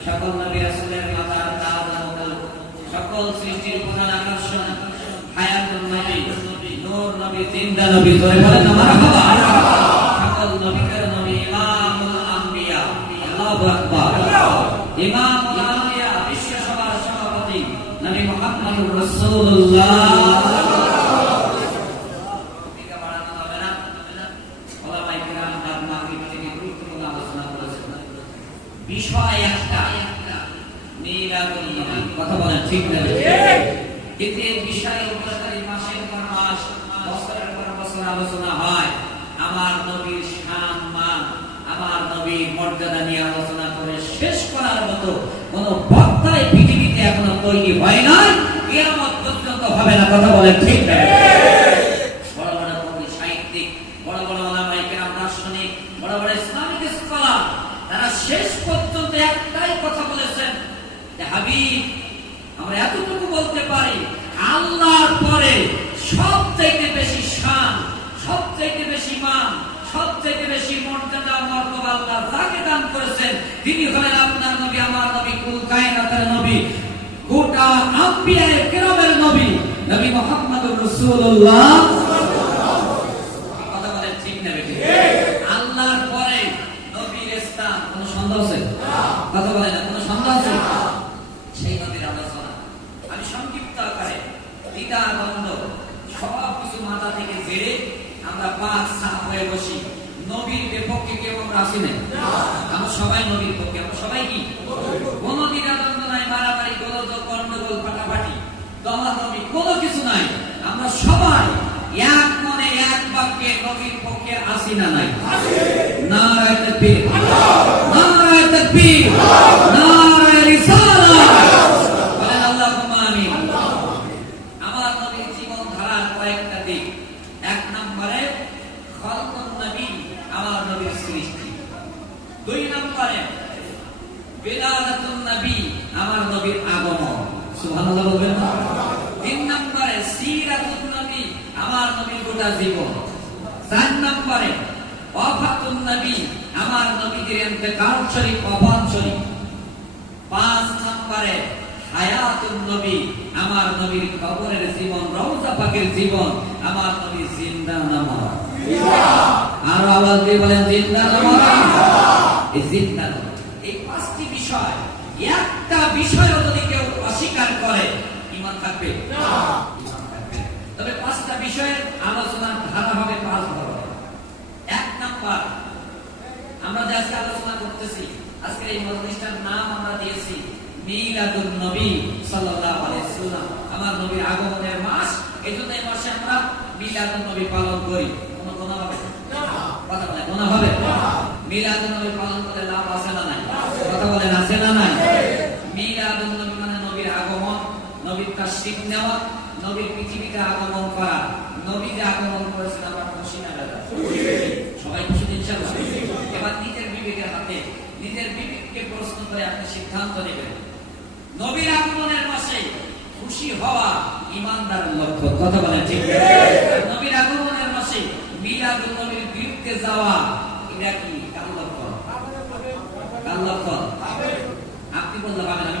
সকল নবী রাসূলের মাতার সভাপতি নবী মুহাম্মদুর রাসূলুল্লাহ ভূমিকা বাড়ানো যাবে না ওলামায়ে কিরাম তার মাহফিল থেকে গুরুত্বপূর্ণ আলোচনা করেছেন বিষয় একটা মিলাদুন নবী কথা বলেন ঠিক না কিন্তু এই বিষয়ে মাসের পর মাস বছরের পর বছর আলোচনা হয়। আমার নবীর শান, মান, আমার নবীর মর্যাদা নিয়ে আলোচনা করে শেষ করার মতো কোন বক্তায় পৃথিবীতে এখনও তৈরি হয় নাই। কিয়ামত পর্যন্ত হবে না, কথা বলেন ঠিক না? বড় বড় সাহিত্যিক, বড় বড় দার্শনিক, বড় বড় ইসলামিক তারা শেষ পর্যন্ত একটাই কথা বলেছেন হাবিব, আমরা এতটুকু বলতে পারি আল্লাহর পরে সব থেকে বেশি শান, সবচাইতে বেশি মান সব থেকে বেশি মর্যাদা মর্তবা আল্লাহ যাকে দান করেছেন, তিনি হলেন আপনার নবী, আমার নবী, কুল কায়নাতের নবী, গোটা আম্বিয়ায়ে কেরামের নবী নবী মুহাম্মদুর রাসূলুল্লাহ কথা বলেন ঠিক না বেঠিক? আল্লাহর পরে নবীর স্থান কোনো সন্দেহ আছে কথা বলেন না কোনো সন্দেহ আছে সেই নবীর আলোচনা আমি সংক্ষিপ্ত আকারে দ্বিধা দ্বন্দ্ব সব কিছু মাথা থেকে জেরে আমরা পাঁচ সাপ হয়ে বসি নবীর বিপক্ষে কেউ আমরা আসি নাই। আমরা সবাই নবীর পক্ষে, আমরা সবাই কি? কোনো দ্বিধা নাই, মারামারি, গোলযোগ, গন্ডগোল, ফাটাফাটি দমাদমি কোনো কিছু নাই। আমরা সবাই এক মনে, এক বাক্যে নবীর পক্ষে আসি না নাই। নারায় তাকবীর। নারায় তাকবীর নারায় রিসালাত বলেন আল্লাহুম্মা আমিন আমার নবীর জীবন ধারার কয়েকটা দিক এক নম্বরে খলকুন নবী আমার নবীর সৃষ্টি দুই নম্বরে বিলাদাতুন নবী আমার নবীর আগমন সুবহানাল্লাহ বলবেন না তিন নম্বরে সিরাতুন নবী আমার নবীর গোটা জীবন চার নম্বরে ওয়াফাতুন নবী, আমার নবীদের ইন্তেকাল শরীফ ওয়াফাত শরীফ। পাঁচ নম্বরে, হায়াতুন নবী, আমার নবীর কবরের জীবন, রওজা পাকের জীবন, আমার নবী জিন্দা নামাজ আর আওয়াজ দিয়ে বলেন, জিন্দা নামাজ এই জিন্দা এই পাঁচটি বিষয়, একটা বিষয় যদি কেউ অস্বীকার করে ইমান থাকবে না। তবে পাঁচটা বিষয়ের আলোচনার ধারা হবে পাঁচ ধরনের। এক নাম্বার আমরা যে আজকে আলোচনা করতেছি আজকে এই মজলিসটার নাম আমরা দিয়েছি মিলাদুন নবী সাল্লাল্লাহু আলাইহি সাল্লাম আমার নবীর আগমনের মাস এই জন্য এই মাসে আমরা মিলাদুন নবী পালন করি। কোনো কোনো হবে কথা বলে কোনো হবে? মিলাদুন নবী পালন করে লাভ আছে না নাই? কথা বলেন আছে না নাই? মিলাদুন নবী মানে নবীর আগমন নবীর তাশরিফ নেওয়া নবীর পৃথিবীতে আগমন করা নবী আগমন করেছেন আমরা খুশি দাদা। সবাই খুশি এবার নিজের বিবেকের হাতে, নিজের বিবেককে প্রশ্ন করে আপনি সিদ্ধান্ত নেবেন। নবীর আগমনের মাসে খুশি হওয়া ইমানদার লক্ষ্য, কথা বলেন ঠিক নবীর আগমনের মাসে মিলাদুল নবীর বিরুদ্ধে যাওয়া, এটা কি? কার লক্ষ্য? কার লক্ষ্য? আপনি পাবেন আমি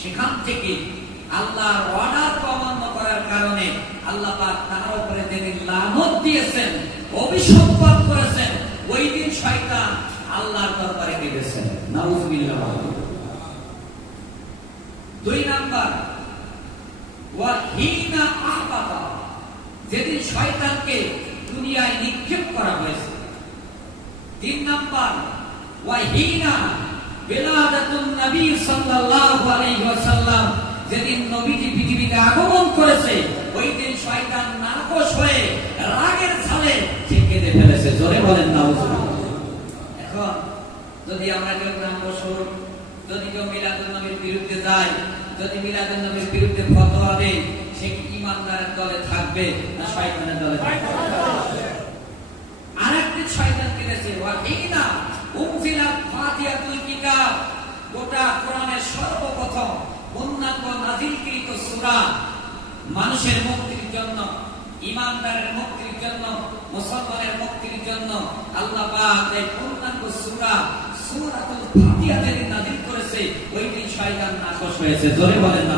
সেখান থেকে আল্লাহর অর্ডার অমান্য করার কারণে আল্লাহ পাক তার উপরে যেদিন দিয়েছেন অভিসম্পাদ করেছেন, ওই দিন শয়তান আল্লাহর দরবারে নাউজুবিল্লাহ দুই নাম্বার আহবাতা যেদিন শয়তানকে দুনিয়ায় নিক্ষেপ করা হয়েছে। তিন নাম্বার ওয়াহিনা বিলাদাতুন নবী সাল্লাল্লাহু আলাইহি ওয়াসাল্লাম যেদিন নবীজি পৃথিবীতে আগমন করেছে ওই দিন শয়তান নাকশ হয়ে রাগের ছালে সে কেঁদে ফেলেছে। জোরে বলেন না এখন যদি আমরা কেউ গ্রাম বসুর যদি কেউ মিলাদুল নবীর বিরুদ্ধে যায় যদি মিলাদুল নবীর বিরুদ্ধে ফতোয়া দেয় সে কি ইমানদারের দলে থাকবে না শয়তানের দলে থাকবে? আরেকটি শয়তান কেটেছে ওয়াহিনা মানুষের মুক্তির জন্য ইমানদারের মুক্তির জন্য, মুসলমানের মুক্তির জন্য আল্লাহ পূর্ণাঙ্গ সূরা ওই দিন শয়তান নাকশ হয়েছে। জোরে বলেন না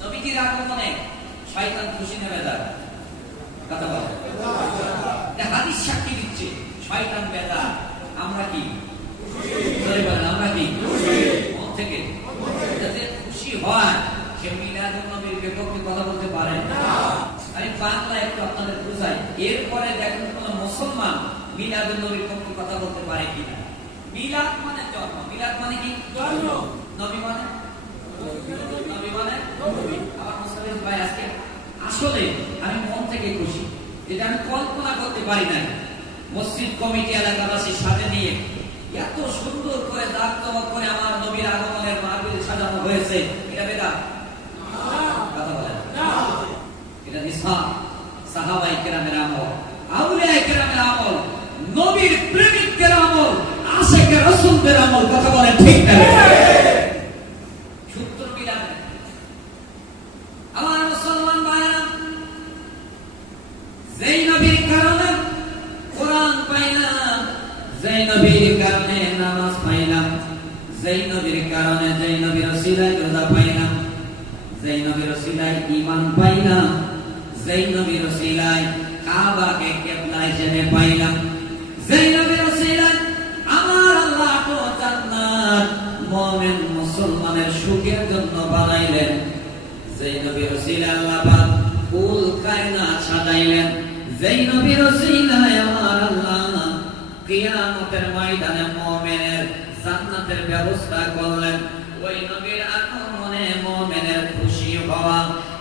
নবীজির খুশি নেবে তার। কথা সাক্ষী দিচ্ছে। শয়তান বেদা আমরা কি? আমরা কি? মন থেকে। যাতে খুশি হয় সে নবীর বিপক্ষে কথা বলতে পারে। আমি বাংলা একটু আপনাদের বুঝাই। এরপরে দেখেন কোন মুসলমান নবীর পক্ষে কথা বলতে পারে কিনা মিলাদ মানে জন্ম। মিলাদ মানে কি? জন্ম। নবী মানে? নবী মানে? আমার মুসলিম ভাই আজকে আসলে আমি মন থেকে খুশি। যেটা আমি কল্পনা করতে পারি না মসজিদ কমিটি এলাকাবাসীর সাথে নিয়ে এত সুন্দর করে দাগ করে আমার নবীর আগমনের মাহফিল সাজানো হয়েছে। এটা বেদা কথা বলেন এটা নিসা। সাহাবাই কেরামের আমল আউলিয়া কেরামের আমল নবীর প্রেমিকদের আমল আশেকের রসুলদের আমল কথা বলেন ঠিক না সূত্র মিলান আমার মুসলমান ভাইরা যেই নবীর কারণে কোরআন পাইলাম যেই কারণে নামাজ পাইলাম। যেই কারণে যেই সিলাই রোজা পাইলাম। যেই সিলাই ঈমান পাইলাম। যেই সিলাই কাবাকে পাইলাম। সিলাই আমার আল্লাহ তো জান্নাত মুমিন মুসলমানের সুখের জন্য বানাইলেন। সিলাই আল্লাহ পাক সাজাইলেন। যেই সিলাই আমার আল্লাহ কিয়ামতের ময়দানে মুমিনের জান্নাতের ব্যবস্থা করলেন। ওই নবীর আগমনে মুমিনের খুশি হওয়া,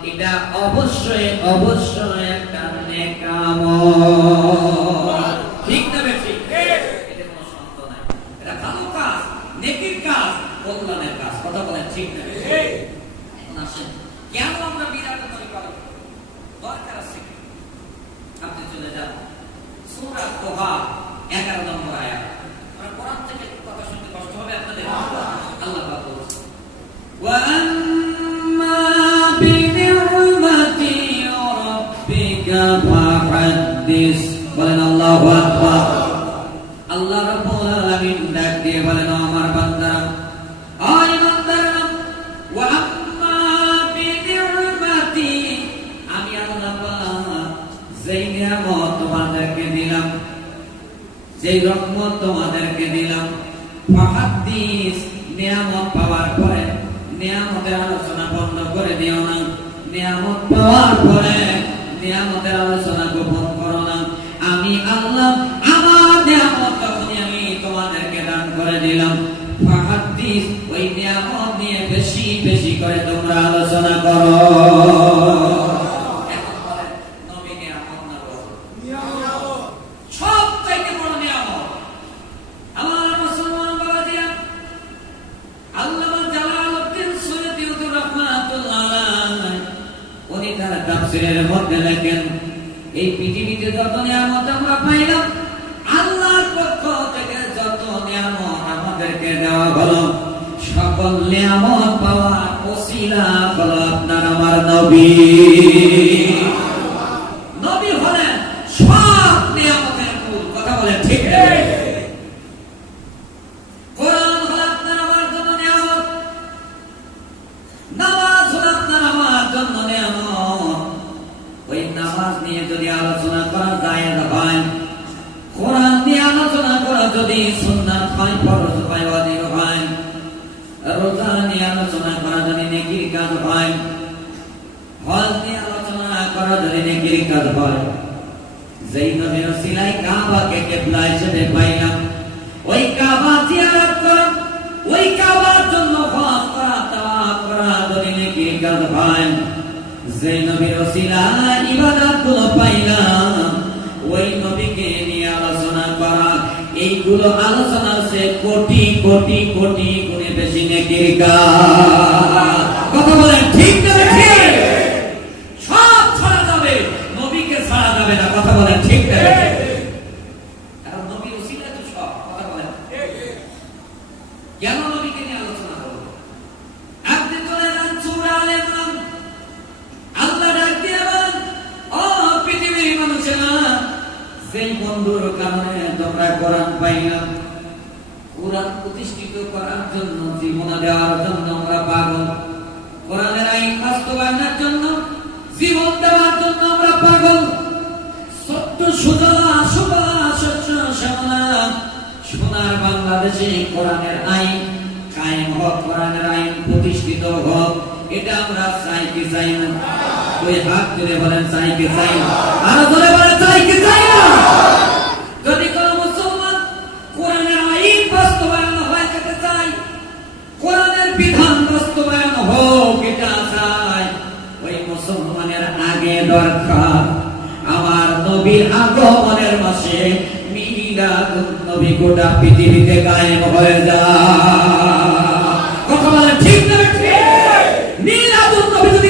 এটা অবশ্যই অবশ্যই একটা নেক আমল। নিয়ামত পাওয়ার পরে নিয়ামতের আলোচনা গোপন সকল নিয়ামত পাওয়ার ওসিলা হলো আপনার আমার নবী। রোজা নিয়ে আলোচনা করা যদি নেকির কাজ হয়। হজ নিয়ে আলোচনা করা যদি নেকির কাজ হয়। যেই নবীর সিলাই কাবাকে কেবলা হিসেবে পাইলাম ওই কাবা জিয়ারত করা, ওই কাবার জন্য হজ করা, তাওয়াফ করা যদি নেকির কাজ হয়। যেই নবীর সিলাই ইবাদতগুলো পাইলাম, ওই নবীকে নিয়ে আলোচনা করা, এইগুলো আলোচনার সে কোটি কোটি কোটি গুণে কথা বলেন ঠিক সব ছাড়া যাবে নবীকে ছাড়া যাবে না। কথা বলেন ঠিক না কারণ নবী ওসিলা তো সব কথা বলেন কেন নবীকে নিয়ে আলোচনা করব আপনি চলে যান সূরা আলে ইমরান আল্লাহ ডাক দিয়ে বলেন ও পৃথিবীর মানুষেরা সেই বন্ধুর কারণে তোমরা কোরআন পাইলাম কোরআন প্রতিষ্ঠিত করার জন্য জীবন দেওয়ার জন্য আমরা পাগল কোরআনের আইন বাস্তবায়নের জন্য জীবন দেওয়ার জন্য আমরা পাগল সত্য সুজলা সুবলা শস্য শ্যামলা সোনার বাংলাদেশে কোরআনের আইন কায়েম হোক, কোরআনের আইন প্রতিষ্ঠিত হোক, এটা আমরা চাই চাই না? ওই হাত তুলে বলেন চাই চাই না? আরও ধরে বলেন চাই চাই না? যদি কোন মুসলমান কোরআনের আইন বাস্তবায়ন হয় যেতে চাই। কোরআনের বিধান বাস্তবায়ন হোক, এটা চাই। ওই মুসলমানের আগে দরকার। আমার নবীর আগমনের মাসে মিলাদুন নবী গোটা পৃথিবীতে কায়েম হয়ে যায় কথা বলেন ঠিক না? ঠিক আদম নবী যদি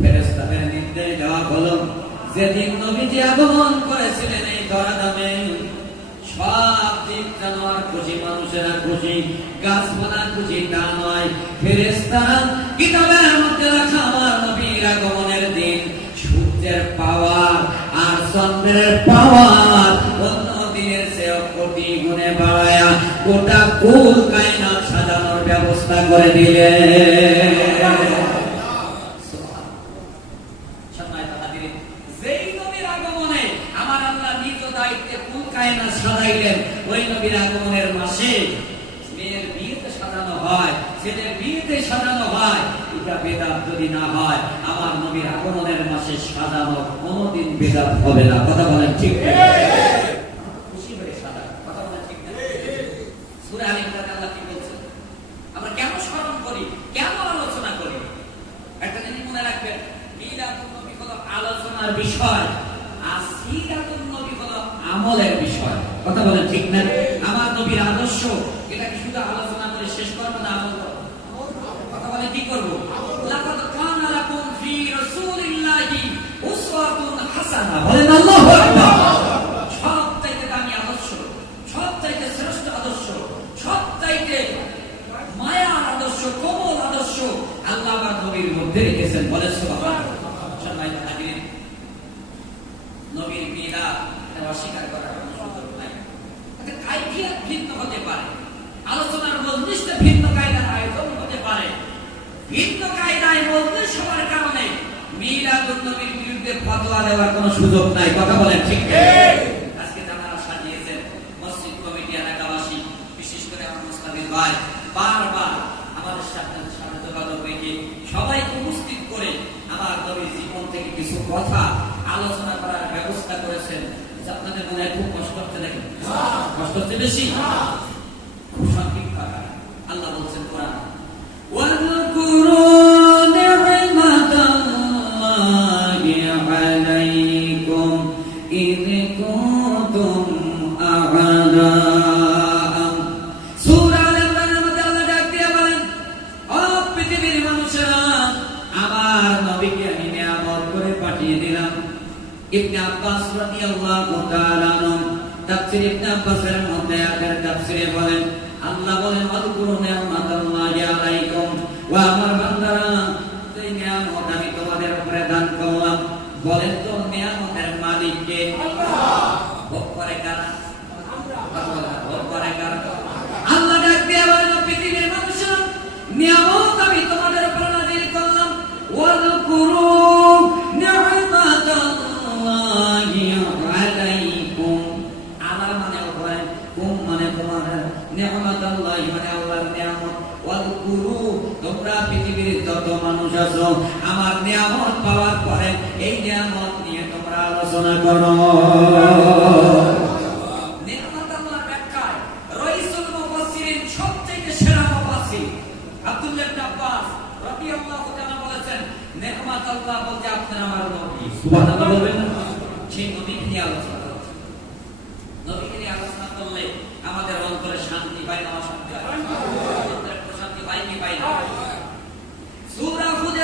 ফেরেশতাদের নির্দেশ দেওয়া যেদিন নবীজি আগমন করেছিলেন এই সূর্যের আর গোটা কুল সাজানোর ব্যবস্থা করে দিলেন সম্মানিত হাজিরিন, যেই নবীর আগমনে আমার আল্লাহ নিজ কোন কায়না সাজাইলেন? ওই নবীর আগমনের মাসে মেয়ের বিয়েতে সাজানো হয়, ছেলের বিয়েতে সাজানো হয়। এটা বেদাত যদি না হয় আমার নবীর আগমনের মাসে সাজানো কোনোদিন বেদাত হবে না। কথা বলেন ঠিক না? খুশি হয়ে সাজায় কথা বলেন ঠিক না সূরা আল ইমরান আল্লাহ কি বলছেন আমরা কেন স্মরণ করি কেন আলোচনা করি একটা জিনিস মনে রাখবেন মিলাদুন নবী হলো আলোচনার বিষয় আর সিরাতুন নবী হলো আমলের বিষয় কথা বলেন ঠিক না আমার নবীর আদর্শ এটা কি শুধু আলোচনা করে শেষ করব না আমল করব কথা বলে কি করব লাকাদ কানা লাকুম ফি রাসূলিল্লাহি উসওয়াতুন হাসানাহ বলেন আল্লাহু আকবার সব চাইতে দামি আদর্শ সব চাইতে শ্রেষ্ঠ আদর্শ সব চাইতে মায়ার আদর্শ কোমল আদর্শ আল্লাহ আমার নবীর মধ্যে রেখেছেন বলে সম্মানিত হাজিরিন নবীর বিনা অস্বীকার করার কোনো সুযোগ নাই এতে কাইফিয়ত ভিন্ন হতে পারে আলোচনার মজলিসটা ভিন্ন কায়দার আয়োজন হতে পারে ভিন্ন কায়দায় মজলিস হওয়ার কারণে মিলাদুন নবীর বিরুদ্ধে ফতোয়া দেওয়ার কোনো সুযোগ নাই। কথা বলেন ঠিক আজকে যারা সাজিয়েছেন মসজিদ কমিটি এলাকাবাসী বিশেষ করে আমার মুস্তাফিজ ভাই। বারবার আমাদের সাথে সাথে যোগাযোগ রেখে সবাইকে উপস্থিত করে আমার নবীর জীবন থেকে কিছু কথা আলোচনা করার ব্যবস্থা করেছেন। আপনাদের মনে খুব কষ্ট হচ্ছে নাকি? কষ্ট হচ্ছে বেশি? যত আমার নিয়ামত পাওয়ার পরে এই নিয়ামত নিয়ে তোমরা আলোচনা করো। না? আমাদের অন্তরে শান্তি পায় না অশান্তি পাই কি পাই না? সূরা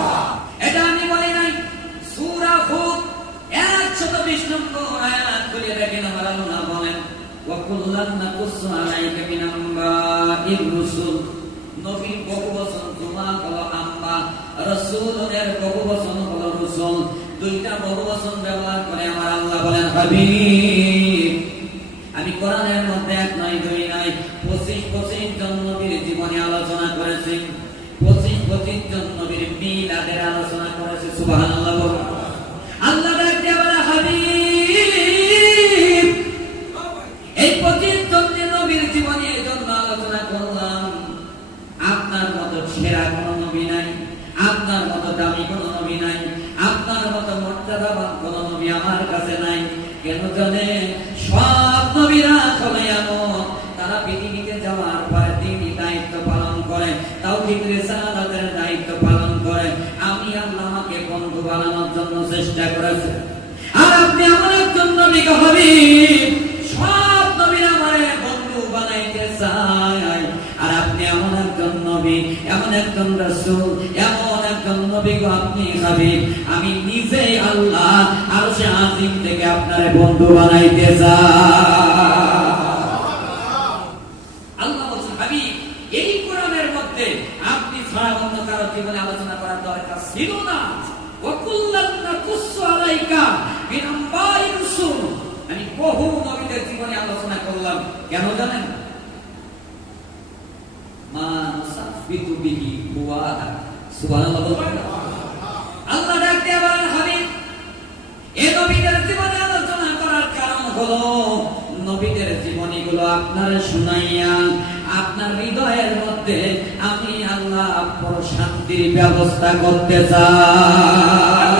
আমি কোরআনের মধ্যে এক নয়, দুই নয়, পঁচিশ পঁচিশ জন নবীর জীবনে আলোচনা করেছি। পঁচিশ পঁচিশ জন নবীর মিলাদের আলোচনা করেছি, সুবহানাল্লাহ আল্লাহ ডাকে হাবিব আর আপনি এমন একজন নবী, এমন একজন এমন একজন নবী গো আপনি আমি নিজে আল্লাহ আর সে থেকে বন্ধু বানাইতে এই মধ্যে আপনি আমি বহু নবীদের জীবনে আলোচনা করলাম। কেন জানেন? নুসাফিতু বিহি সুবহানাল্লাহ আল্লাহ ডাকতে আবার হাবিব। এ নবীদের জীবনে আলোচনা করার কারণ হলো, নবীদের জীবনীগুলো আপনার শুনাইয়া আপনার হৃদয়ের মধ্যে আমি আল্লাহ শান্তির ব্যবস্থা করতে চাই।